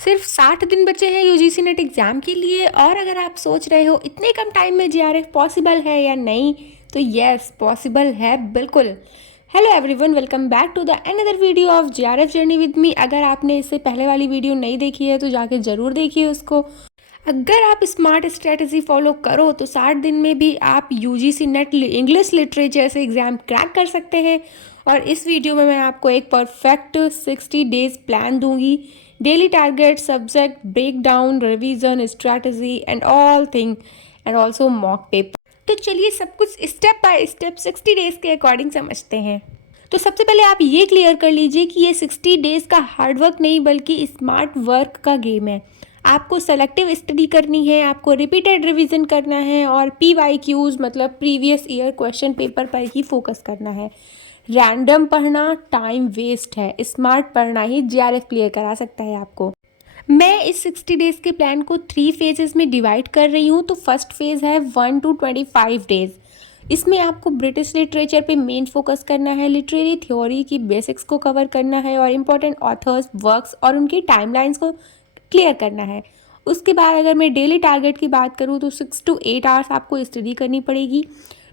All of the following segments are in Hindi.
सिर्फ 60 दिन बचे हैं यूजीसी नेट एग्ज़ाम के लिए और अगर आप सोच रहे हो इतने कम टाइम में जीआरएफ पॉसिबल है या नहीं, तो यस पॉसिबल है बिल्कुल। Hello everyone, welcome back to the another video of GRF journey with me. अगर आपने इससे पहले वाली वीडियो नहीं देखी है तो जाके ज़रूर देखिए उसको। अगर आप स्मार्ट स्ट्रेटजी फॉलो करो तो 60 दिन में भी आप यूजीसी नेट इंग्लिश लिटरेचर से एग्ज़ाम क्रैक कर सकते हैं। और इस वीडियो में मैं आपको एक परफेक्ट 60 डेज प्लान दूंगी। Daily target, subject break down, revision, strategy and all thing and also mock paper. तो चलिए सब कुछ स्टेप बाय स्टेप 60 डेज के अकॉर्डिंग समझते हैं। तो सबसे पहले आप ये क्लियर कर लीजिए कि ये 60 डेज का हार्डवर्क नहीं बल्कि स्मार्ट वर्क का गेम है। आपको सेलेक्टिव स्टडी करनी है, आपको रिपीटेड रिवीजन करना है और PYQs मतलब प्रीवियस ईयर क्वेश्चन पेपर पर ही फोकस करना है। रैंडम पढ़ना टाइम वेस्ट है, स्मार्ट पढ़ना ही जीआरएफ क्लियर करा सकता है आपको। मैं इस 60 डेज के प्लान को 3 फेजेस में डिवाइड कर रही हूँ। तो फर्स्ट फेज़ है 1 to 25 डेज। इसमें आपको ब्रिटिश लिटरेचर पे मेन फोकस करना है, लिटरेरी थ्योरी की बेसिक्स को कवर करना है और इम्पोर्टेंट ऑथर्स वर्क्स और उनकी टाइमलाइंस को क्लियर करना है। उसके बाद अगर मैं डेली टारगेट की बात करूँ तो 6 to 8 आवर्स आपको स्टडी करनी पड़ेगी।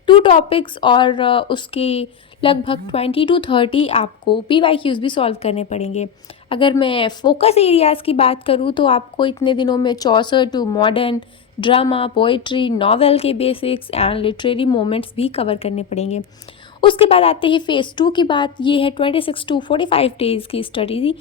2 टॉपिक्स और उसके लगभग 20 to 30 आपको PYQs भी सॉल्व करने पड़ेंगे। अगर मैं फोकस एरियाज़ की बात करूँ तो आपको इतने दिनों में Chaucer to modern, drama, poetry, novel के बेसिक्स एंड लिटरेरी मोमेंट्स भी कवर करने पड़ेंगे। उसके बाद आते हैं फेज़ 2 की बात। ये है 26 to 45 डेज़ की स्टडी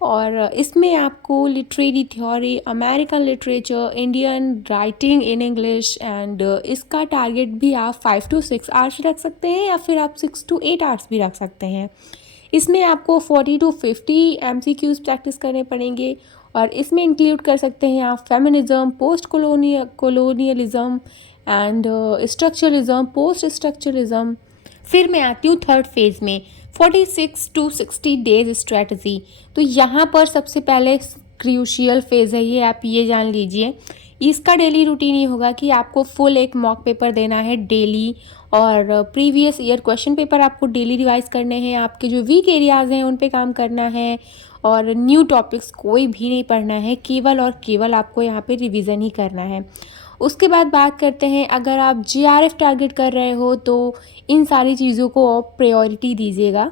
और इसमें आपको literary theory, American literature, Indian writing in English and इसका टारगेट भी आप 5 to 6 आवर्स रख सकते हैं या फिर आप 6 to 8 आवर्स भी रख सकते हैं। इसमें आपको 40 to 50 MCQs प्रैक्टिस करने पड़ेंगे और इसमें इंक्लूड कर सकते हैं आप feminism, post colonialism and structuralism, post structuralism. फिर मैं आती हूँ थर्ड फेज़ में 46 to 60 डेज स्ट्रैटेजी। तो यहाँ पर सबसे पहले क्रूशियल फेज़ है ये, आप ये जान लीजिए। इसका डेली रूटीन ये होगा कि आपको फुल एक मॉक पेपर देना है डेली और प्रीवियस ईयर क्वेश्चन पेपर आपको डेली रिवाइज करने हैं। आपके जो वीक एरियाज़ हैं उन पे काम करना है और न्यू टॉपिक्स कोई भी नहीं पढ़ना है, केवल और केवल आपको यहाँ पे रिवीजन ही करना है। उसके बाद बात करते हैं, अगर आप जीआरएफ टारगेट कर रहे हो तो इन सारी चीज़ों को आप प्रायोरिटी दीजिएगा।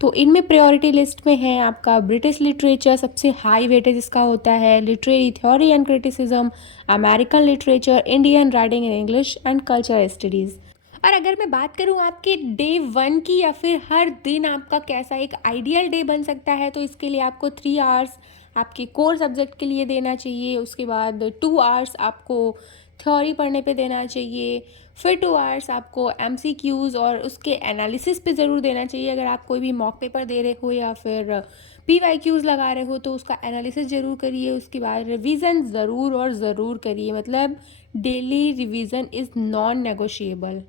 तो इनमें प्रायोरिटी लिस्ट में है आपका ब्रिटिश लिटरेचर, सबसे हाई वेटेज इसका होता है, literary theory and criticism, American literature, Indian writing in English and culture studies. और अगर मैं बात करूँ आपके डे 1 की या फिर हर दिन आपका कैसा एक आइडियल डे बन सकता है, तो इसके लिए आपको 3 आवर्स आपके कोर सब्जेक्ट के लिए देना चाहिए। उसके बाद 2 आवर्स आपको थ्योरी पढ़ने पे देना चाहिए। फिर 2 आवर्स आपको MCQs और उसके एनालिसिस पे ज़रूर देना चाहिए। अगर आप कोई भी मॉक पेपर दे रहे हो या फिर PYQs लगा रहे हो तो उसका एनालिसिस ज़रूर करिए। उसके बाद रिवीजन ज़रूर और ज़रूर करिए, मतलब daily revision is non negotiable.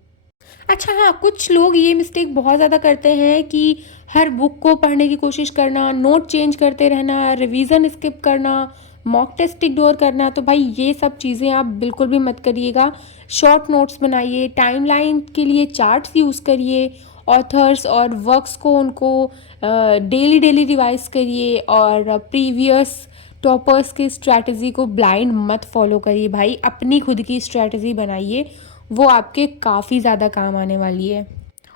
अच्छा हाँ, कुछ लोग ये मिस्टेक बहुत ज़्यादा करते हैं कि हर बुक को पढ़ने की कोशिश करना, नोट चेंज करते रहना, रिवीजन स्किप करना, मॉक टेस्ट इग्नोर करना। तो भाई ये सब चीज़ें आप बिल्कुल भी मत करिएगा। शॉर्ट नोट्स बनाइए, टाइमलाइन के लिए चार्ट्स यूज़ करिए, ऑथर्स और वर्क्स को उनको डेली रिवाइज करिए और प्रीवियस टॉपर्स की स्ट्रैटेजी को ब्लाइंड मत फॉलो करिए भाई, अपनी खुद की स्ट्रैटेजी बनाइए, वो आपके काफ़ी ज़्यादा काम आने वाली है।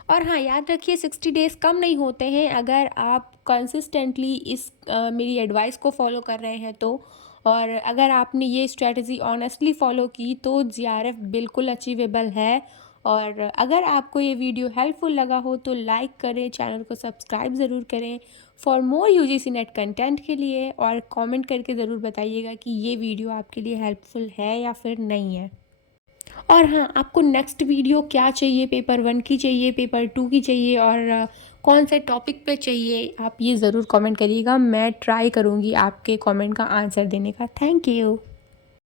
और हाँ, याद रखिए 60 डेज़ कम नहीं होते हैं अगर आप कंसिस्टेंटली इस मेरी एडवाइस को फॉलो कर रहे हैं तो। और अगर आपने ये स्ट्रेटजी ऑनेस्टली फॉलो की तो जीआरएफ बिल्कुल अचीवेबल है। और अगर आपको ये वीडियो हेल्पफुल लगा हो तो लाइक करें, चैनल को सब्सक्राइब ज़रूर करें for more UGC net content के लिए, और कमेंट करके ज़रूर बताइएगा कि ये वीडियो आपके लिए हेल्पफुल है या फिर नहीं है। और हाँ, आपको नेक्स्ट वीडियो क्या चाहिए, पेपर 1 की चाहिए, पेपर 2 की चाहिए और कौन से टॉपिक पे चाहिए, आप ये ज़रूर कमेंट करिएगा। मैं ट्राई करूँगी आपके कमेंट का आंसर देने का। Thank you.